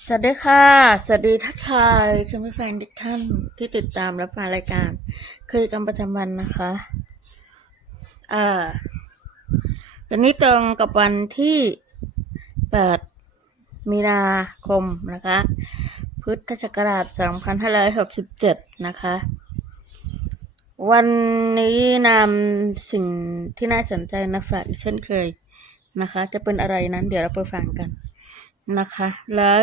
สวัสดีค่ะ สวัสดีทักทายคุณผู้ฟังทุกท่านที่ติดตามรับฟังรายการคุยกันประจำวันนะคะอ่าวันนี้ตรงกับวันที่8มีนาคมนะคะ พุทธศักราช2567 นะคะ วันนี้นำสิ่งที่น่าสนใจมาฝากอีกเช่นเคยนะคะ จะเป็นอะไรนั้นเดี๋ยวเราไปฟังกัน นะคะ แล้ว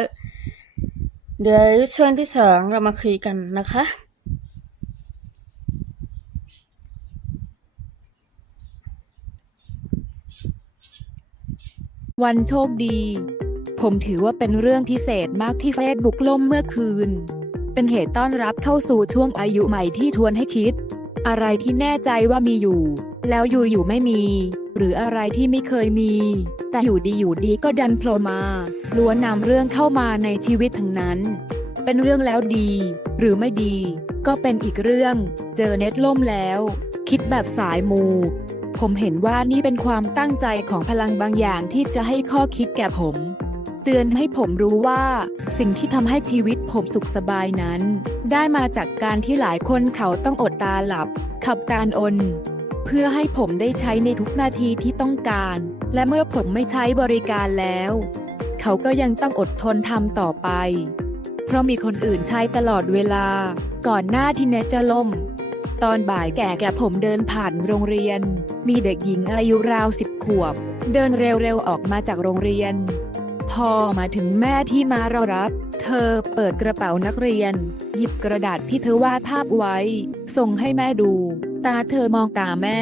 เดี๋ยวช่วงที่สองเรามาคุยกันนะคะวันโชคดี ผมถือว่าเป็นเรื่องพิเศษมากที่เฟซบุ๊กล่มเมื่อคืน เป็นเหตุต้อนรับเข้าสู่ช่วงอายุใหม่ที่ทวนให้คิด อะไรที่แน่ใจว่ามีอยู่ แล้วอยู่อยู่ไม่มี หรืออะไรที่ไม่เคยมี แต่อยู่ดีอยู่ดีก็ดันโผล่มาล้วนนำเรื่องเข้ามาในชีวิตทั้งนั้น เป็นเรื่องแล้วดี หรือไม่ดี ก็เป็นอีกเรื่อง เจอเน็ตล่มแล้ว คิดแบบสายมู ผมเห็นว่านี่เป็นความตั้งใจของพลังบางอย่างที่จะให้ข้อคิดแก่ผม เตือนให้ผมรู้ว่า สิ่งที่ทำให้ชีวิตผมสุขสบายนั้น ได้มาจากการที่หลายคนเขาต้องอดตาหลับ ขับการอน เพื่อให้ผมได้ใช้ในทุกนาทีที่ต้องการ และเมื่อผมไม่ใช้บริการแล้ว เขาก็ยังต้องอดทนทำต่อไป เพราะมีคนอื่นใช้ตลอดเวลา ก่อนหน้าที่เน็ตจะล่ม ตอนบ่ายแก่แก่ผมเดินผ่านโรงเรียน มีเด็กหญิงอายุราวสิบขวบ เดินเร็วๆออกมาจากโรงเรียน พอมาถึงแม่ที่มารอรับ เธอเปิดกระเป๋านักเรียน หยิบกระดาษที่เธอวาดภาพไว้ ส่งให้แม่ดู ตาเธอมองตาแม่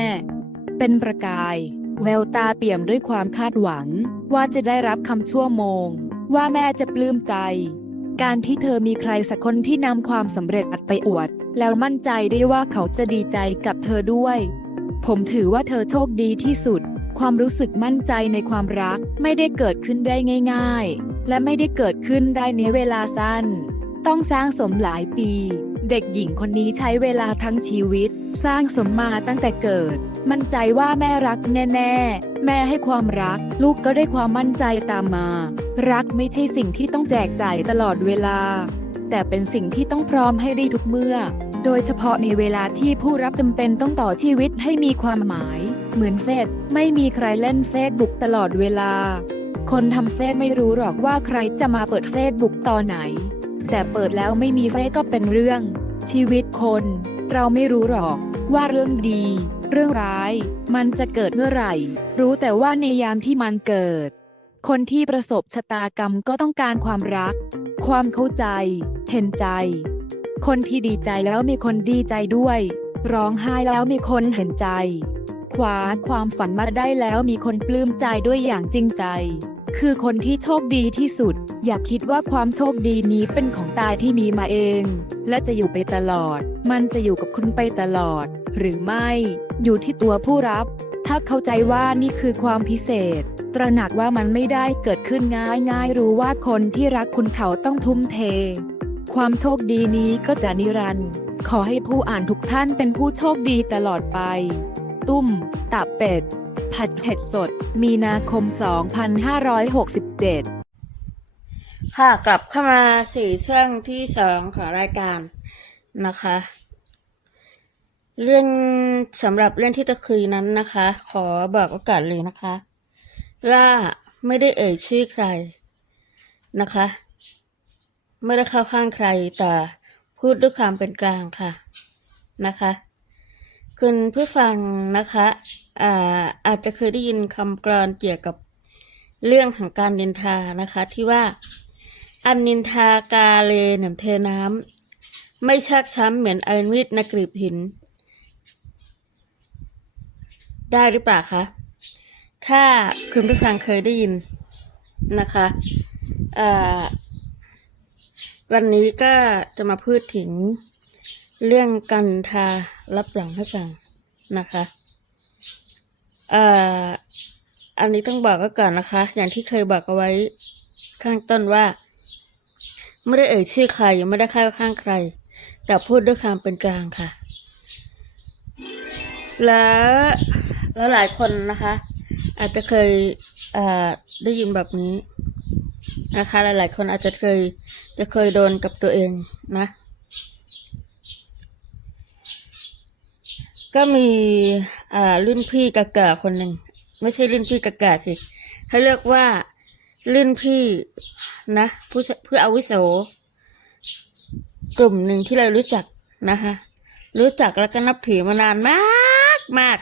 เป็นประกาย แววตาเปี่ยมด้วยความคาดหวัง ว่าจะได้รับคำชั่วโมง ว่าแม่จะปลื้มใจ การที่เธอมีใครสักคนที่นำความสำเร็จอัดไปอวด แล้วมั่นใจได้ว่าเขาจะดีใจกับเธอด้วย ผมถือว่าเธอโชคดีที่สุด ความรู้สึกมั่นใจในความรักไม่ได้เกิดขึ้นได้ง่าย ๆ และไม่ได้เกิดขึ้นได้ในเวลาสั้น ต้องสร้างสมหลายปี เด็กหญิงคนนี้ใช้เวลาทั้งชีวิต สร้างสมมาตั้งแต่เกิด มั่นใจว่าแม่รักแน่ ๆ แม่ให้ความรัก ลูกก็ได้ความมั่นใจตามมา รักไม่ใช่สิ่งที่ต้องแจกจ่ายตลอดเวลา แต่เป็นสิ่งที่ต้องพร้อมให้ได้ทุกเมื่อ โดยเฉพาะในเวลาที่ผู้รับจำเป็นต้องต่อชีวิตให้มีความหมาย เหมือนเฟซไม่มีใครเล่นเฟซบุ๊กตลอดเวลา คนทำเฟซไม่รู้หรอกว่าใครจะมาเปิดเฟซบุ๊กตอนไหน แต่เปิดแล้วไม่มีเฟก็เป็นเรื่อง ชีวิตคน เราไม่รู้หรอก ว่าเรื่องดี เรื่องร้าย มันจะเกิดเมื่อไหร่ รู้แต่ว่าในยามที่มันเกิด คนที่ประสบชะตากรรมก็ต้องการความรัก ความเข้าใจ เห็นใจ คนที่ดีใจแล้วมีคนดีใจด้วย ร้องไห้แล้วมีคนเห็นใจคว้าความฝันมาได้แล้วมีคนปลื้มใจด้วยอย่างจริงใจ คือคนที่โชคดีที่สุด อย่าคิดว่าความโชคดีนี้เป็นของตายที่มีมาเอง และจะอยู่ไปตลอด มันจะอยู่กับคุณไปตลอด หรือไม่ อยู่ที่ตัวผู้รับ ถ้าเข้าใจว่านี่คือความพิเศษ ตระหนักว่ามันไม่ได้เกิดขึ้นง่ายๆรู้ว่าคนที่รักคุณเขาต้องทุ่มเท ความโชคดีนี้ก็จะนิรันดร์ขอให้ผู้อ่านทุกท่านเป็นผู้โชคดีตลอดไป ตุ้มตับเป็ด ผัดเผ็ดสด มีนาคม 2567 ค่ะ กลับเข้ามาสี่ช่วงที่สองของรายการนะคะ เรื่องสำหรับเรื่องที่จะคุยนั้นนะคะ ขอบอกโอกาสเลยนะคะ ว่าไม่ได้เอ่ยชื่อใครนะคะ ไม่ได้เข้าข้างใครแต่พูดด้วยความเป็นกลางค่ะนะคะ คุณผู้ฟังนะคะ อ่าอาจจะเคยได้ยินคำกรอนเกี่ยวกับเรื่องของการนินทานะคะ ที่ว่า อันนินทากาเลเหนือเทน้ำไม่ชักช้ำเหมือนไอมิดนกรีบหิน ได้หรือเปล่าคะ ถ้าคุณผู้ฟังเคยได้ยินนะคะวันนี้ก็จะมาพูดถึงเรื่องกันทารับหลังให้ฟังนะคะ อ่ออันนี้ต้องบอกไว้ก่อนนะคะ อย่างที่เคยบอกเอาไว้ข้างต้นว่า ไม่ได้เอ่ยชื่อใครยังไม่ได้เข้าข้างใคร แต่พูดด้วยความเป็นกลางค่ะ แล้วแล้วหลายคนนะคะ อาจจะเคยเอ่อได้ยินแบบนี้นะคะ หลายๆ คนอาจจะเคยจะเคยโดนกับตัวเองนะ ก็มีอ่ารุ่นพี่กากาคนหนึ่งไม่ใช่รุ่นพี่กากาสิให้เรียกว่ารุ่นพี่นะผู้ผู้อาวุโส กลุ่มหนึ่งที่เรารู้จักนะคะ รู้จักแล้วก็นับถือมานานมากมาก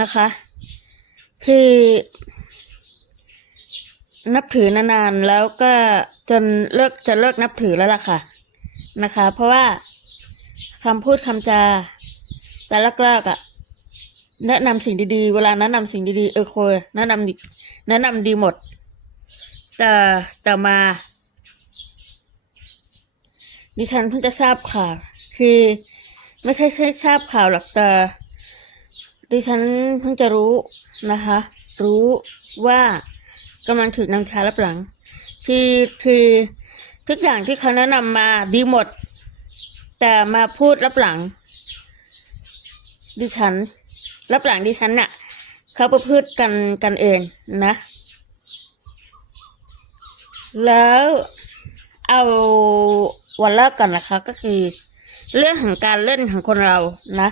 นะคะ คือนับถือนานๆแล้วก็จนเลิกจะเลิกนับถือแล้วล่ะค่ะนะคะ เพราะว่าคำพูดคำจา แต่แรกๆอะ แนะนำสิ่งดีๆ เวลาแนะนำสิ่งดีๆเออโคยแนะนำดีแนะนำดีหมด แต่แต่มา ดิฉันเพิ่งจะทราบข่าวคือไม่ใช่แค่ทราบข่าวหรอกแต่ดิฉันเพิ่งจะรู้นะคะ รู้ว่ากำลังถูกนำทารับหลัง ที่คือทุกอย่างที่เขาแนะนำมาดีหมด แต่มาพูดรับหลัง ดิฉัน รับหลังดิฉันน่ะ เขาประพฤติกันกันเองนะ แล้วเอาวันแรกก่อนนะคะ ก็คือ เรื่องของการเล่นของคนเรานะ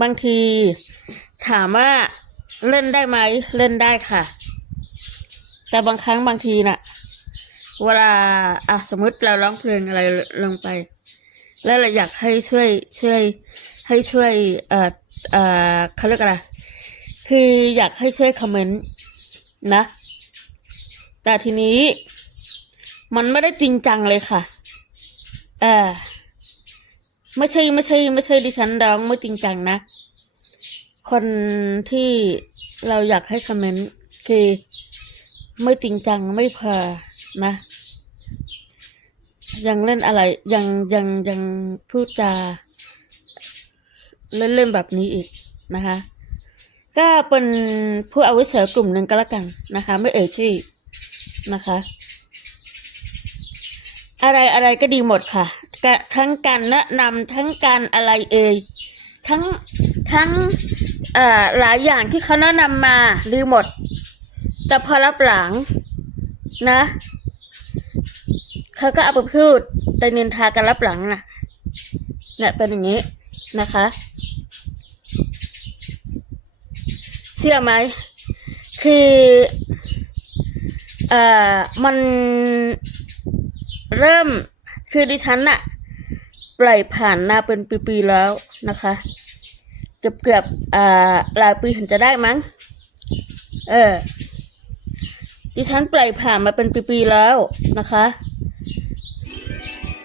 บางทีถามว่าเล่นได้ไหมเล่นได้ค่ะ แต่บางครั้งบางทีน่ะ เวลาอะสมมติเราร้องเพลงอะไรลงไป แล้วเราอยากให้ช่วยช่วย ให้ช่วยเอ่อเอ่อเขาเรียกอะไรคืออยากให้ช่วยคอมเมนต์นะ แต่ทีนี้มันไม่ได้จริงจังเลยค่ะ เออไม่ใช่ไม่ใช่ไม่ใช่ดิฉันร้องไม่จริงจังนะ คนที่เราอยากให้คอมเมนต์คือไม่จริงจังไม่พอนะ ยังเล่นอะไร ยังยังยังพูดจาเล่นเล่นแบบนี้อีกนะคะ ก็เป็นผู้อาวุโสกลุ่มหนึ่งก็แล้วกันนะคะ ไม่เอ่ยชื่อนะคะ อะไรอะไรก็ดีหมดค่ะ ทั้งการแนะนำทั้งการอะไรเอ่ยทั้งทั้งเอ่อหลายอย่างที่เขาแนะนำมาดีหมด แต่พอรับหลังนะ เขาก็เอาไปพูดแต่นินทากันรับหลังน่ะเนี่ยเป็นอย่างนี้นะคะ เชื่อไหมคือเอ่อมันเริ่มคือดิฉันน่ะปล่อยผ่านมาเป็นปีๆแล้วนะคะ เกือบเกือบอ่าหลายปีถึงจะได้มั้ง เออดิฉันปล่อยผ่านมาเป็นปีๆแล้วนะคะ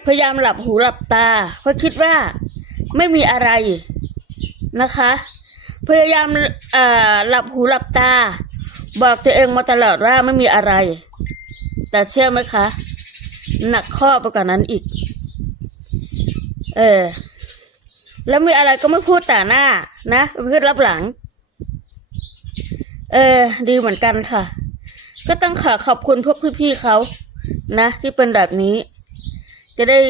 พยายามหลับหูหลับตา เพราะคิดว่าไม่มีอะไรนะคะ พยายามอ่อหลับหูหลับตา บอกตัวเองมาตลอดว่าไม่มีอะไร แต่เชื่อไหมคะ หนักข้อไปกว่านั้นอีก เออ แล้วมีอะไรก็ไม่พูดแต่หน้า นะพูดรับหลัง เออ ดีเหมือนกันค่ะ ก็ต้องขอขอบคุณพวกพี่ๆเขา นะ ที่เป็นแบบนี้ จะได้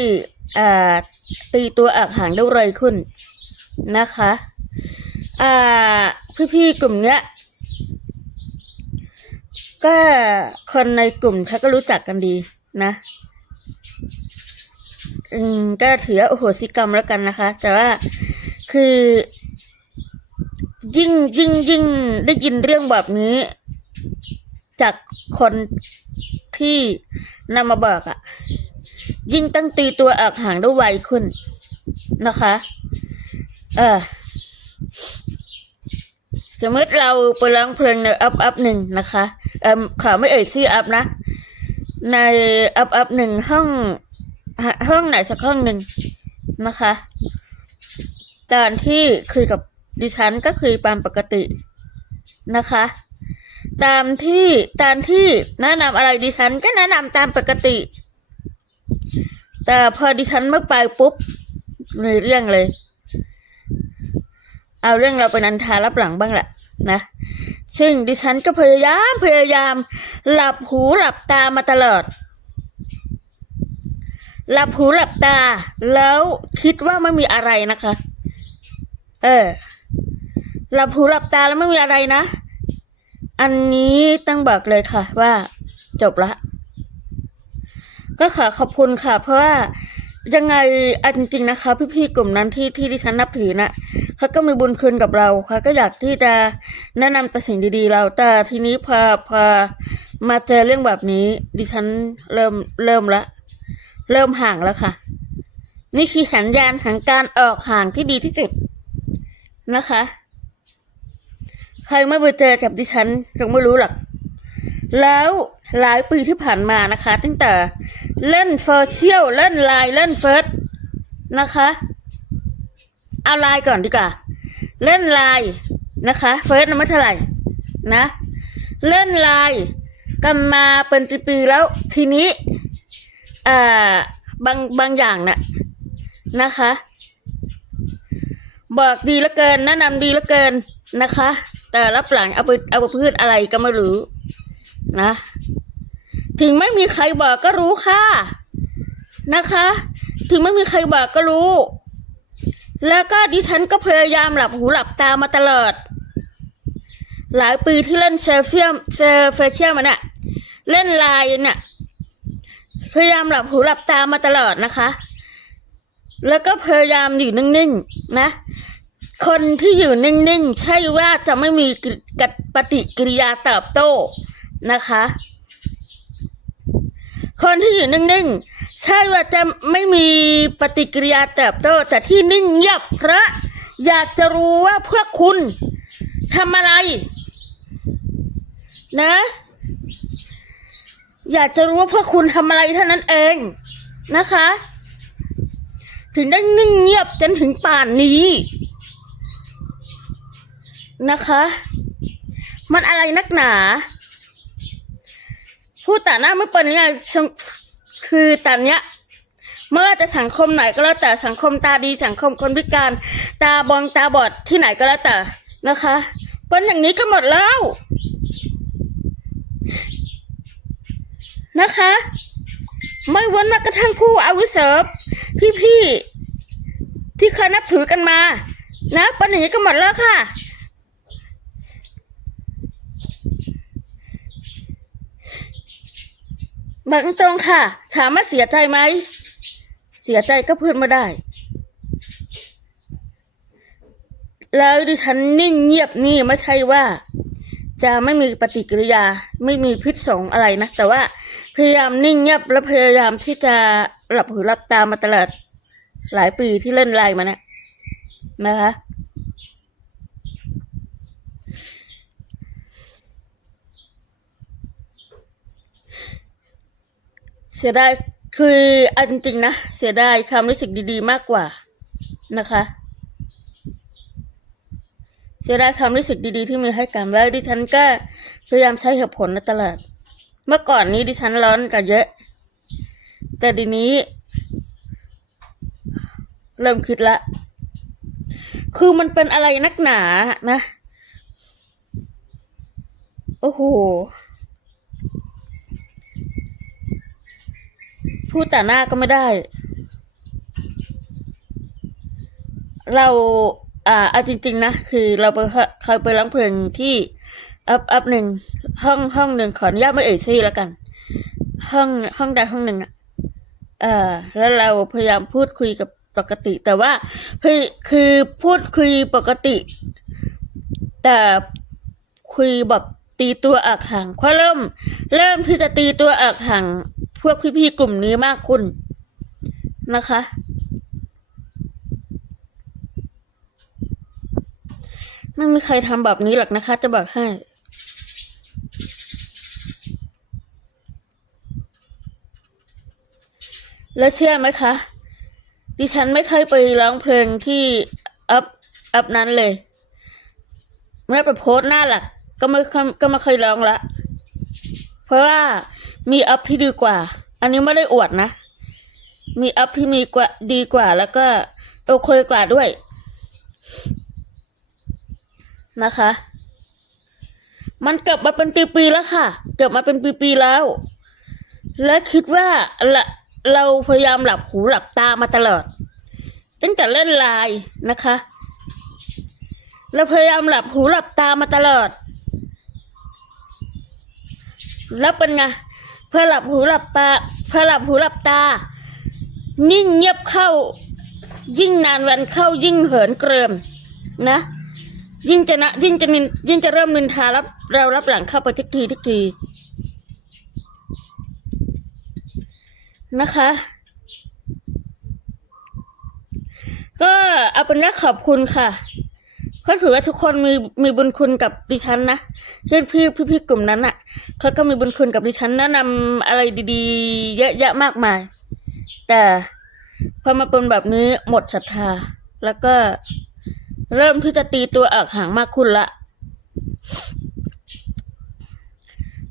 ตีตัวอักหางได้เร็วขึ้นนะคะพี่ๆกลุ่มเนี้ยก็คนในกลุ่มเขาก็รู้จักกันดีนะอืมก็ถือโอโหสิกรรมแล้วกันนะคะ แต่ว่าคือ ยิ่งยิ่งยิ่งได้ยินเรื่องแบบนี้ จากคนที่นำมาบอกอะ่ะ ยิ่งตั้งตีตัวออกห่างได้ไวขึ้นนะคะ เออสมมติเราไปร้องเพลงในอัพอัพหนึ่งนะคะเออขอไม่เอ่ยชื่ออัพนะ ในอัพอัพหนึ่งห้องห้องไหนสักห้องหนึ่งนะคะ ตอนที่คุยกับดิฉันก็คือตามปกตินะคะ ตามที่ตามที่แนะนำอะไรดิฉันก็แนะนำตามปกติ แต่พอดิฉันเมื่อไปปุ๊บในเรื่องเลย เอาเรื่องเราไปนันทารับหลังบ้างแหละนะซึ่งดิฉันก็พยายามพยายาม หลับหูหลับตามาตลอด หลับหูหลับตา แล้วคิดว่าไม่มีอะไรนะคะ เออ หลับหูหลับตาแล้วไม่มีอะไรนะ อันนี้ต้องบอกเลยค่ะว่า จบละ ก็ขอขอบคุณค่ะ เพราะว่ายังไงอันจริงๆนะคะ พี่ๆกลุ่มนั้นที่ที่ดิฉันนับถือนะเขาก็มีบุญคุณกับเราเขาก็อยากที่จะแนะนำแต่สิ่งดีๆเรา แต่ทีนี้พอพอมาเจอเรื่องแบบนี้ ดิฉันเริ่มเริ่มละเริ่มห่างแล้วค่ะ นี่คือสัญญาณของการออกห่างที่ดีที่สุดนะคะ ใครไม่ไปเจอกับดิฉันคงไม่รู้หรอก แล้วหลายปีที่ผ่านมานะคะ ตั้งแต่เล่นโซเชียลเล่นไลน์เล่นเฟิร์สนะคะเอาไลน์ก่อนดีกว่า เล่นไลน์นะคะเฟิร์สไม่เท่าไหร่นะ เล่นไลน์กันมาเป็นปีๆแล้วทีนี้อ่าบางบางอย่างน่ะนะคะ บอกดีเหลือเกินแนะนำดีเหลือเกินนะคะ แต่รับหลังเอาไปเอาไปพืชอะไรก็ไม่รู้ นะ ถึงไม่มีใครบอกก็รู้ค่ะ นะคะ ถึงไม่มีใครบอกก็รู้ แล้วก็ดิฉันก็พยายามหลับหูหลับตามาตลอด หลายปีที่เล่นเซเฟียมเซเฟเชียมันอะเล่นลน์เนี่ยพยายามหลับหูหลับตามาตลอดนะคะ แล้วก็พยายามอยู่นิ่งๆนะ คนที่อยู่นิ่งๆ ใช่ว่าจะไม่มีกปฏิกิริยาตอบโต้ นะคะ คนที่อยู่นิ่งๆใช่ว่าจะไม่มีปฏิกิริยาตอบโต้แต่ที่นิ่งเงียบเพราะอยากจะรู้ว่าพวกคุณทำอะไร นะ อยากจะรู้ว่าพวกคุณทำอะไรเท่านั้นเองนะคะ ถึงได้นิ่งเงียบจนถึงป่านนี้ นะคะ มันอะไรนักหนา พูดแต่หน้าไม่เป็นยังไงชงคือตอนเนี้ยเมื่อจะสังคมไหนก็แล้วแต่สังคมตาดีสังคมคนพิการ ตาบองตาบอดที่ไหนก็แล้วแต่นะคะเป็นอย่างนี้ก็หมดแล้ว นะคะ ไม่เว้นแม้กระทั่งผู้อาวุโสพี่ๆที่เคยนับถือกันมา นะเป็นอย่างนี้ก็หมดแล้วค่ะ บอกตรงๆค่ะ ถามว่าเสียใจไหม เสียใจก็พูดไม่ได้ แล้วดิฉันนิ่งเงียบนี่ไม่ใช่ว่า จะไม่มีปฏิกิริยา ไม่มีพิษสงอะไรนะ แต่ว่าพยายามนิ่งเงียบและพยายามที่จะหลับหูหลับตามาตลอดหลายปีที่เล่นไลน์มาเนะนะคะ เสียดายคือเอาจริงๆนะ เสียดายความรู้สึกดีๆ มากกว่านะคะ เสียดายความรู้สึกดีๆ ที่มีให้กันแล้วดิฉันก็พยายามใช้เหตุผลมาตลอดเมื่อก่อนนี้ดิฉันร้อนกันเยอะ แต่ดีนี้ เริ่มคิดละ คือมันเป็นอะไรนักหนานะ โอ้โห พูดแต่หน้าก็ไม่ได้ เราอ่าเอาจริง ๆ นะ คือเราไปเคยไปร้องเพลงที่อัพอัพหนึ่งห้องห้องหนึ่งขออนุญาตไม่เอ่ยชื่อแล้วกัน ห้องห้องใดห้องหนึ่งอะเออแล้วเราพยายามพูดคุยกับปกติ แต่ว่าคือคือพูดคุยปกติ แต่คุยแบบตีตัวอักห่างเพราะเริ่ม เริ่มที่จะตีตัวอักห่าง พวกพี่ๆกลุ่มนี้มากคุณนะคะ ไม่มีใครทำแบบนี้หรอกนะคะ จะบอกให้แล้วเชื่อไหมคะ ดิฉันไม่เคยไปร้องเพลงที่อัพอัพนั้นเลยเมื่อไปโพสหน้าหลักก็ไม่ก็ไม่เคยร้องละ เพราะว่า มีอัพที่ดีกว่า อันนี้ไม่ได้อวดนะ มีอัพที่มีกว่าดีกว่า แล้วก็โอเคกว่าด้วย นะคะ มันเกิดมาเป็นปีๆแล้วค่ะ เกิดมาเป็นปีๆแล้ว และคิดว่าละเราพยายามหลับหูหลับตามาตลอด ตั้งแต่เล่นไลน์นะคะ เราพยายามหลับหูหลับตามาตลอด แล้วเป็นไง พื่อหลับหูหลับตาเพื่อหลับหูหลับตา นิ่งเงียบเข้า ยิ่งนานวันเข้ายิ่งเหินเกริมนะ ยิ่งจะนะยิ่งจะนินยิ่งจะเริ่มนินทารับเรารับหลังเข้าไปทุกทีทุกทีนะคะ ก็เอาเป็นว่าขอบคุณค่ะ ก็ถือว่าทุกคนมีมีบุญคุณกับดิฉันนะเพื่อนพี่พี่พี่กลุ่มนั้นอะเขาก็มีบุญคุณกับดิฉันแนะนำอะไรดีๆ เยอะแยะมากมาย แต่พอมาเป็นแบบนี้หมดศรัทธา แล้วก็เริ่มที่จะตีตัวออกห่างมากขึ้นละ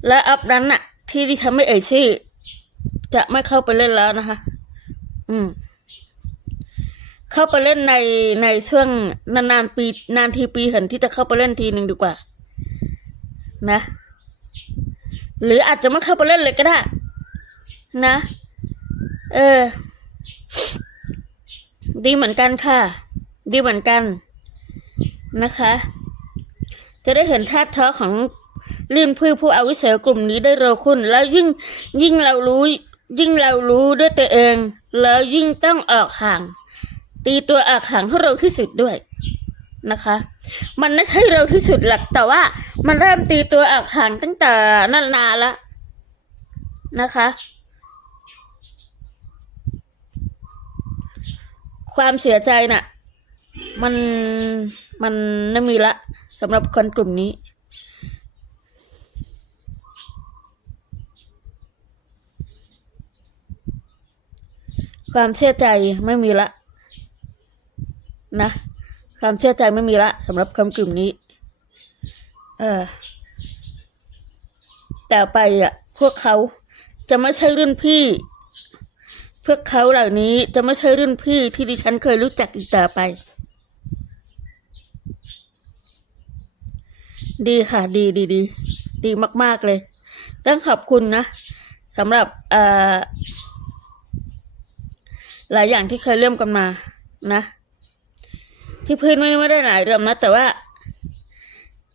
และอัพนั้นน่ะ ที่ดิฉันไม่เอ่ยชื่อจะไม่เข้าไปเล่นแล้วนะคะ อืม เข้าไปเล่นในในช่วงนานๆปีนานทีปีเห็นที่จะเข้าไปเล่นทีหนึ่งดีกว่า นะ หรืออาจจะไม่เข้าไปเล่นเลยก็ได้ นะ เออ ดีเหมือนกันค่ะ ดีเหมือนกันนะคะ จะได้เห็นท่าท้อของลื่นพือผู้อาวุโสกลุ่มนี้ได้เร็วขึ้น แล้วยิ่งยิ่งเรารู้ ยิ่งเรารู้ด้วยตัวเอง แล้วยิ่งต้องออกห่าง ตีตัวออกห่างให้เร็วที่สุดด้วยนะคะ มันไม่ใช่เร็วที่สุดหรอกแต่ว่ามันเริ่มตีตัวออกห่างตั้งแต่นานๆแล้วนะคะ ความเสียใจน่ะ มันมันไม่มีละสำหรับคนกลุ่มนี้ความเชื่อใจไม่มีละ นะความเชื่อใจไม่มีละสำหรับคนกลุ่มนี้ เออแต่ไปอะ พวกเขาจะไม่ใช่รุ่นพี่ พวกเขาเหล่านี้จะไม่ใช่รุ่นพี่ที่ดิฉันเคยรู้จักอีกต่อไป ดีค่ะ ดีดีดีดีมาก ๆ เลย ต้องขอบคุณนะสำหรับหลายอย่างที่เคยเริ่มกันมานะ ที่พื้นไม่ไม่ได้หลายเริ่มนะแต่ว่า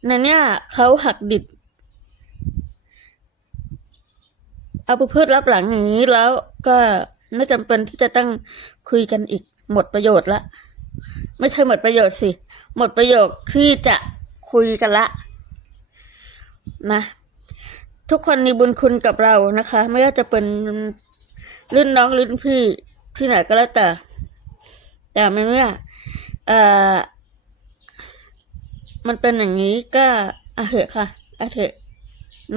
ในเนี้ยเขาหักดิบเอาไปพูดรับหลังอย่างนี้แล้วก็ไม่จำเป็นที่จะต้องคุยกันอีกหมดประโยชน์ละ ไม่ใช่หมดประโยชน์สิ หมดประโยชน์ที่จะคุยกันละ นะ ทุกคนมีบุญคุณกับเรานะคะ ไม่ว่าจะเป็นรุ่นน้องรุ่นพี่ที่ไหนก็แล้วแต่ แต่ไม่ว่า เอ่อ มันเป็นอย่างนี้ก็เอาเถอะค่ะเอาเถอะ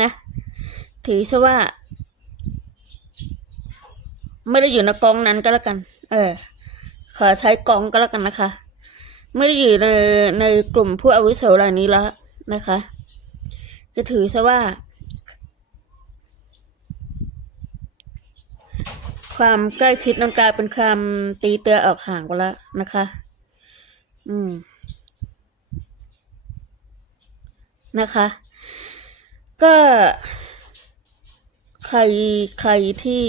นะ ถือซะว่า ไม่ได้อยู่ในกองนั้นก็แล้วกัน เออ ขอใช้กองก็แล้วกันนะคะ ไม่ได้อยู่ในในกลุ่มผู้อาวุโสรายนี้แล้วนะคะจะถือซะว่า ความใกล้ชิดนันกายเป็นคำตีเตือออกห่างไปแล้วนะคะ อืม นะคะ ก็ใครใครที่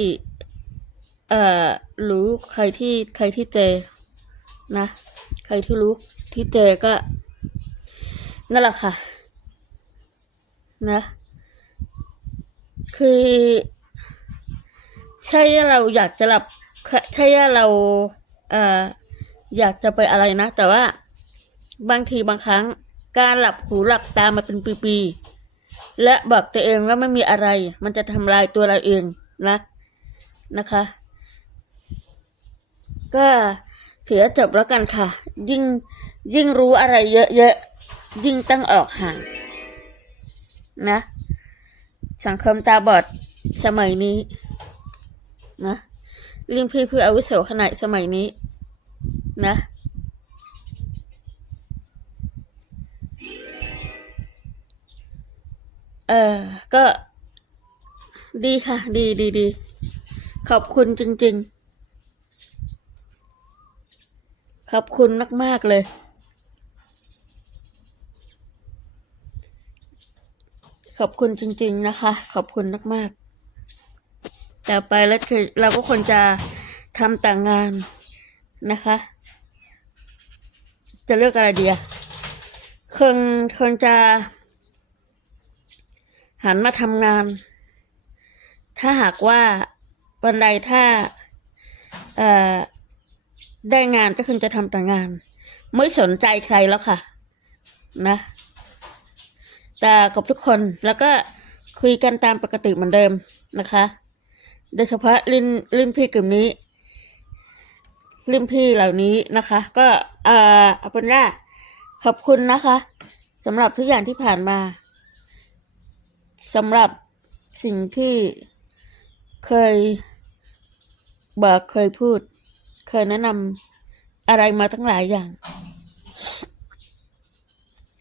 เอ่อรู้ใครที่ใครที่เจนะ ใครที่รู้ที่เจก็ นั่นแหละค่ะ นะ คือ ใช่เราอยากจะหลับใช่เรา เอ่อ อยากจะไปอะไรนะ แต่ว่าบางทีบางครั้ง การหลับหูหลับตามาเป็นปีๆและบอกตัวเองว่าไม่มีอะไร มันจะทำลายตัวเราเองนะนะคะ ก็ถือจบแล้วกันค่ะ ยิ่งยิ่งรู้อะไรเยอะๆยิ่งตั้งออกห่างนะ สังคมตาบอดสมัยนี้นะเรื่องพี่เพื่ออาวุโสขนาดสมัยนี้ นะ เออ ก็ ดีค่ะ ดีดีดี ขอบคุณจริง ๆ ขอบคุณมาก ๆ เลย ขอบคุณจริง ๆ นะคะ ขอบคุณมาก ๆ ต่อไปแล้วคือเราก็ควรจะทำแต่งงาน นะคะ จะเลือกอะไรดีอะคงคงจะ หันมาทำงาน ถ้าหากว่าวันใดถ้าเอ่อได้งานก็คือจะทำแต่งาน ไม่สนใจใครแล้วค่ะ นะแต่กับทุกคนแล้วก็คุยกันตามปกติเหมือนเดิมนะคะ โดยเฉพาะรุ่นรุ่นพี่กลุ่มนี้ รุ่นพี่เหล่านี้นะคะ ก็เอ่อเอาเป็นว่าขอบคุณนะคะสำหรับทุกอย่างที่ผ่านมาสำหรับสิ่งที่เคยบอกเคยพูด เคยแนะนำอะไรมาทั้งหลายอย่าง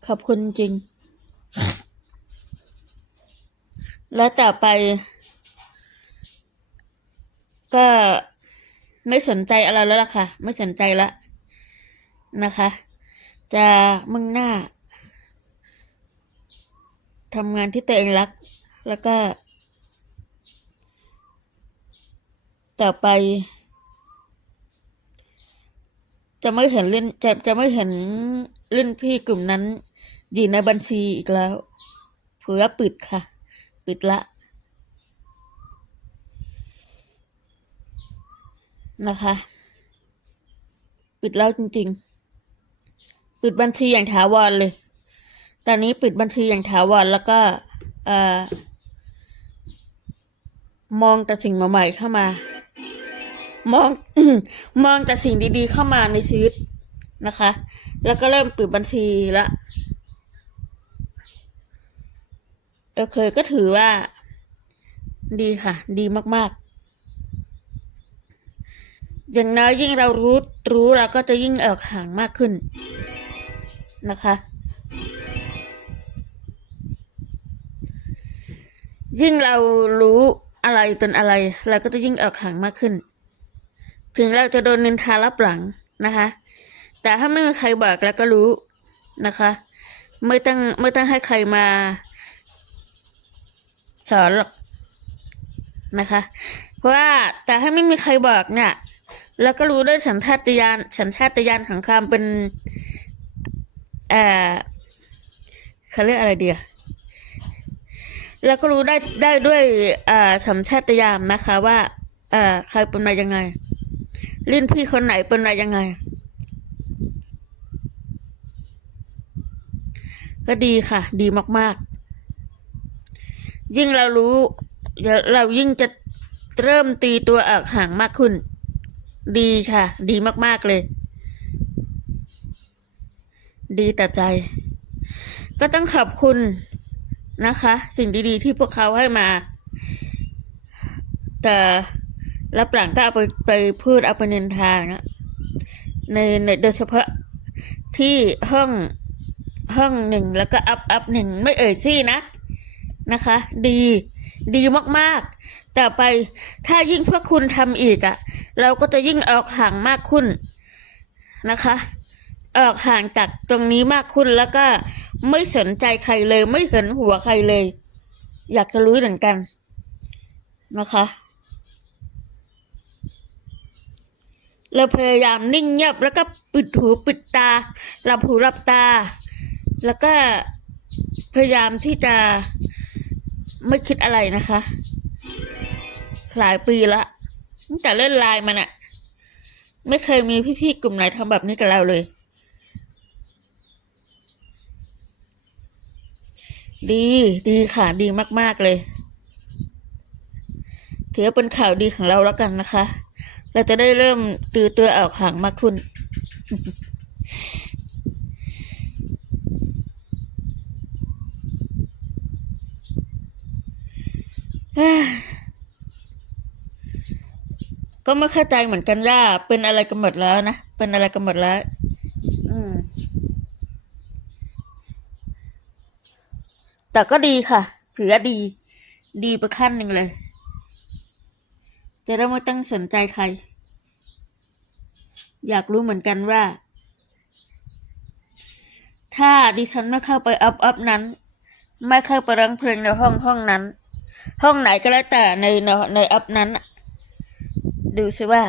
ขอบคุณจริง แล้วต่อไป ก็ ไม่สนใจอะไรแล้วล่ะค่ะ ไม่สนใจละนะคะ จะมุ่งหน้าทำงานที่ตัวเองรัก แล้วก็ ต่อไป จะไม่เห็นเล่นจะจะไม่เห็นเล่นพี่กลุ่มนั้น อยู่ในบัญชีอีกแล้วเผื่อปิดค่ะ ปิดละ นะคะ ปิดแล้วจริง ๆ ปิดบัญชีอย่างถาวรเลย ตอนนี้ปิดบัญชีอย่างถาวรแล้วก็มองแต่สิ่งใหม่ๆเข้ามา มองมองแต่สิ่งดีๆเข้ามาในชีวิตนะคะ แล้วก็เริ่มปิดบัญชีละโอเคก็ถือว่า ดีค่ะ ดีมากๆ อย่างน้อยยิ่งเรารู้รู้เราก็จะยิ่งออกห่างมากขึ้นนะคะ ยิ่งเรารู้อะไรตนอะไร เราก็จะยิ่งออกห่างมากขึ้น ถึงเราจะโดนนินทารับหลังนะคะ แต่ถ้าไม่มีใครบอกแล้วก็รู้นะคะ ไม่ต้องไม่ต้องให้ใครมา สอนหรอกนะคะ เพราะว่าแต่ถ้าไม่มีใครบอกเนี่ย แล้วก็รู้ด้วยสัญชาตญาณสัญชาตญาณของความเป็นเอ่อเขาเรียกอะไรเดียแล้วก็รู้ได้ได้ด้วยเอ่อสัญชาตญาณนะคะ ว่าเอ่อใครเป็นมายังไง ลิ้นพี่คนไหนเป็นมายังไง ก็ดีค่ะ ดีมาก ๆ ยิ่งเรารู้เรายิ่งจะเริ่มตีตัวออกห่างมากขึ้น ดีค่ะ ดีมาก ๆ เลย ดีแต่ใจ ก็ต้องขอบคุณนะคะ สิ่งดีๆ ที่พวกเขาให้มา แต่รับหลังก็เอาไปไปพูดเอาไปนินทานะในในโดยเฉพาะที่ห้องห้องหนึ่งแล้วก็อัพอัพหนึ่งไม่เอ่ยซี่นะนะคะ ดี ดีมากๆต่อไปถ้ายิ่งพวกคุณทำอีกอะ่ะ เราก็จะยิ่งออกห่างมากขึ้นนะคะ ออกห่างจากตรงนี้มากขึ้นแล้วก็ไม่สนใจใครเลย ไม่เห็นหัวใครเลย อยากจะรู้เหมือนกันนะคะ เราพยายามนิ่งเงียบแล้วก็ปิดหูปิดตาหลับหูหลับตา แล้วก็พยายามที่จะ ไม่คิดอะไรนะคะ หลายปีละตั้งแต่เล่นไลน์มันอะไม่เคยมีพี่ๆกลุ่มไหนทำแบบนี้กับเราเลย ดีดีค่ะ ดีมากๆเลยถือว่าเป็นข่าวดีของเราแล้วกันนะคะ เราจะได้เริ่มตือตัวออกห่างมากขึ้น ก็ไม่เข้าใจเหมือนกันว่าเป็นอะไรกันหมดแล้วนะ เป็นอะไรกันหมดแล้ว อืม แต่ก็ดีค่ะ ถือว่าดี ดีไปขั้นหนึ่งเลย จะได้ไม่ต้องสนใจใคร อยากรู้เหมือนกันว่า ถ้าดิฉันไม่เข้าไปอัพอัพนั้น ไม่เข้าไปร้องเพลงในห้องห้องนั้น ห้องไหนก็แล้วแต่ในในในอัพนั้น ดูสิว่า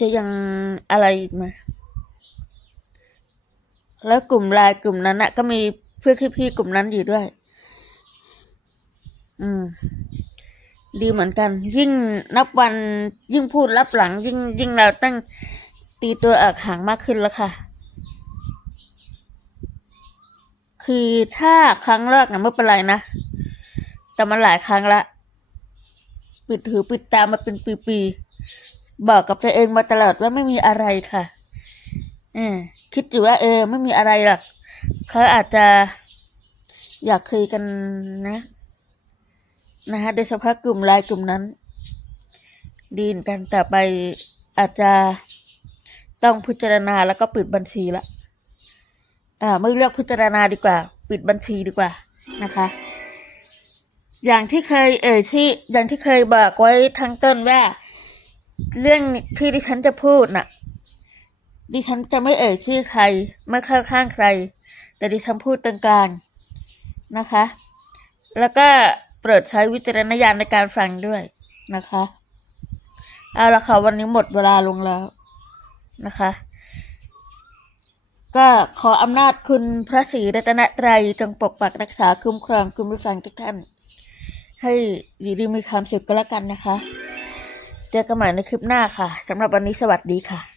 จะยังอะไรอีกไหมแล้วกลุ่มไลน์กลุ่มนั้นน่ะก็มีเพื่อนพี่กลุ่มนั้นอยู่ด้วย อืม ดีเหมือนกัน ยิ่งนับวันยิ่งพูดรับหลัง ยิ่งยิ่งเราตั้งตีตัวออกห่างมากขึ้นแล้วค่ะ คือถ้าครั้งแรกนะไม่เป็นไรนะ แต่มันหลายครั้งละปิดหูปิดตามาเป็นปีๆบอกกับตัวเองมาตลอดว่าไม่มีอะไรค่ะเออคิดอยู่ว่า เออ ไม่มีอะไรหรอกเขาอาจจะอยากคุยกันนะ นะคะโดยเฉพาะกลุ่มไลน์กลุ่มนั้น ดีนกันแต่ไปอาจจะต้องพิจารณาแล้วก็ปิดบัญชีละอ่าไม่เลือกพิจารณาดีกว่า ปิดบัญชีดีกว่านะคะ อย่างที่เคยเอ่ยที่อย่างที่เคยบอกไว้ทั้งต้นว่า เรื่องที่ดิฉันจะพูดน่ะ ดิฉันจะไม่เอ่ยชื่อใครไม่เข้าข้างใคร แต่ดิฉันพูดตรงกลางนะคะ แล้วก็โปรดใช้วิจารณญาณในการฟังด้วยนะคะเอาละค่ะวันนี้หมดเวลาลงแล้วนะคะ ก็ขออำนาจคุณพระศรีรัตนตรัยจงปกปักรักษาคุ้มครองคุณผู้ฟังทุกท่าน ให้อยู่ดีมีความสุขก็แล้วกันนะคะ เจอกันใหม่ในคลิปหน้าค่ะสำหรับวันนี้สวัสดีค่ะ